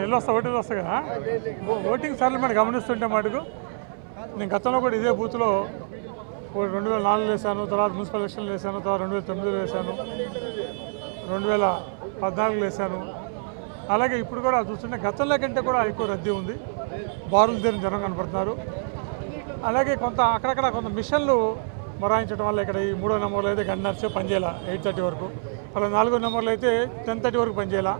వెళ్ళొస్తా ఓటీలు వస్తా కదా ఓటింగ్ సార్లు మనం గమనిస్తుంటే మటుకు నేను గతంలో కూడా ఇదే బూత్లో 2004 వేసాను, తర్వాత మున్సిపల్ ఎలక్షన్లు వేసాను, తర్వాత 2009 వేసాను, 2014 వేసాను. అలాగే ఇప్పుడు కూడా చూస్తుంటే గతంలో కంటే కూడా ఎక్కువ రద్దీ ఉంది. బారులు తీరిన జనం కనపడుతున్నారు. అలాగే కొంత అక్కడక్కడ కొంత మిషన్లు మొరాయించడం వల్ల ఇక్కడ ఈ 3వ నెంబర్లో అయితే గంటన్నర పనిచేయాల 8:30 వరకు, అలా 4వ నెంబర్లో అయితే 10:30 వరకు పనిచేయాల.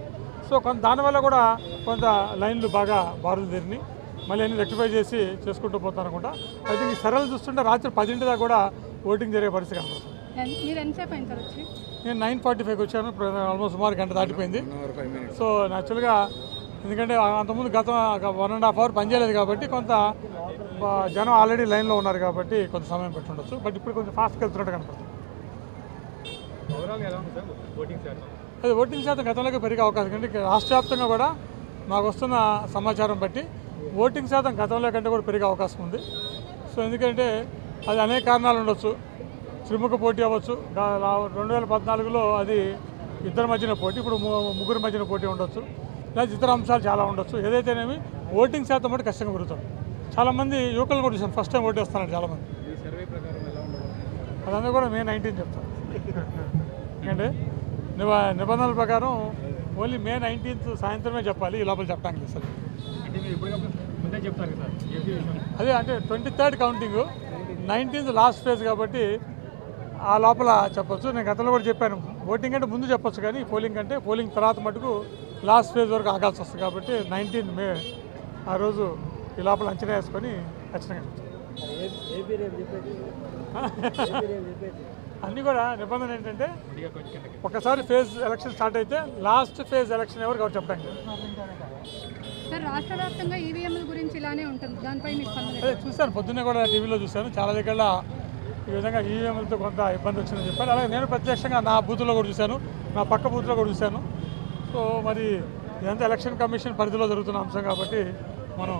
సో కొంత దానివల్ల కూడా కొంత లైన్లు బాగా బారులు తీరిని మళ్ళీ అన్ని రెక్టిఫై చేసి చేసుకుంటూ పోతాను అనుకుంటా. అయితే ఈ సరళ చూస్తుంటే రాత్రి 10 దాకా కూడా ఓటింగ్ జరిగే పరిస్థితి కనపడుతుంది. నేను 9:45కి వచ్చాను. ఇప్పుడు ఆల్మోస్ట్ సుమారు గంట దాటిపోయింది. సో యాక్చువల్గా ఎందుకంటే అంతకుముందు గత 1.5 అవర్ పనిచేయలేదు కాబట్టి కొంత జనం ఆల్రెడీ లైన్లో ఉన్నారు కాబట్టి కొంత సమయం పెట్టుండొచ్చు. బట్ ఇప్పుడు కొంచెం ఫాస్ట్గా వెళ్తున్నట్టు కనపడుతుంది. అది ఓటింగ్ శాతం గతంలోకి పెరిగే అవకాశం కంటే రాష్ట్ర వ్యాప్తంగా కూడా మాకు వస్తున్న సమాచారం బట్టి ఓటింగ్ శాతం గతంలో కంటే కూడా పెరిగే అవకాశం ఉంది. సో ఎందుకంటే అది అనేక కారణాలు ఉండొచ్చు. త్రిముఖ పోటీ అవ్వచ్చు. 2014లో అది ఇద్దరి మధ్యన పోటీ, ఇప్పుడు ముగ్గురు మధ్యన పోటీ ఉండొచ్చు. లేదా ఇతర అంశాలు చాలా ఉండొచ్చు. ఏదైతేనేమి ఓటింగ్ శాతం బట్టి కష్టంగా పెరుగుతుంది. చాలామంది యువకులు కూడా చూసాను ఫస్ట్ టైం ఓటు వేస్తున్నారు చాలామంది. అదంతా కూడా మే 19 చెప్తాను. ఎందుకంటే నిబంధనల ప్రకారం ఓన్లీ మే 19 సాయంత్రమే చెప్పాలి. ఈ లోపల చెప్పడానికి సార్ అదే అంటే 23rd counting, 19th last phase కాబట్టి ఆ లోపల చెప్పొచ్చు. నేను గతంలో కూడా చెప్పాను ఓటింగ్ అంటే ముందు చెప్పొచ్చు, కానీ పోలింగ్ అంటే పోలింగ్ తర్వాత మటుకు లాస్ట్ ఫేజ్ వరకు ఆగాల్సి వస్తుంది కాబట్టి 19 మే ఆ రోజు ఈ లోపల అంచనా వేసుకొని ఖచ్చితంగా అన్నీ కూడా నిబంధన ఏంటంటే ఒకసారి ఫేజ్ ఎలక్షన్ స్టార్ట్ అయితే లాస్ట్ ఫేజ్ ఎలక్షన్ ఎవరికి ఎవరు చెప్పడానికి. రాష్ట్ర వ్యాప్తంగా ఈవీఎంల గురించి ఇలానే ఉంటుంది, దానిపై అదే చూశాను, పొద్దున్నే కూడా టీవీలో చూశాను. చాలా దగ్గర ఈ విధంగా ఈవీఎంలతో కొంత ఇబ్బంది వచ్చిందని చెప్పారు. అలాగే నేను ప్రత్యక్షంగా నా బూత్లో కూడా చూశాను, నా పక్క బూత్లో కూడా చూశాను. సో మరి ఇదంతా ఎలక్షన్ కమిషన్ పరిధిలో జరుగుతున్న అంశం కాబట్టి మనం